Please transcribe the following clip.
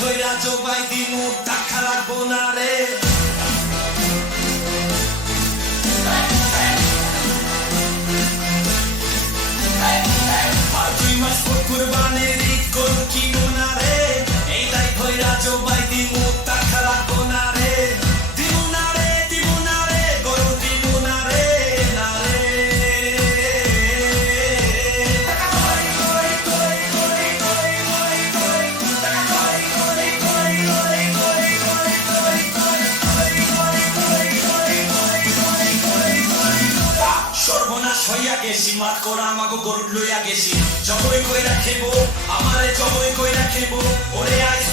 ধইরা জবাই দিমু টাকা লাগবো না রে আর 2 মাস পর কুরবানির ঈদ গরু কিনবো না রে এই দাই ধইরা জবাই দিমু টাকা লাগবো না রে দিমু না রে গরু দিমু না রে না রে সর্বনাশ হইয়া গেছি মাত করা আমাকে গরু লইয়া গেছি জবই কইরা খেবো আমারে জবই কইরা খেবো ওরে আইস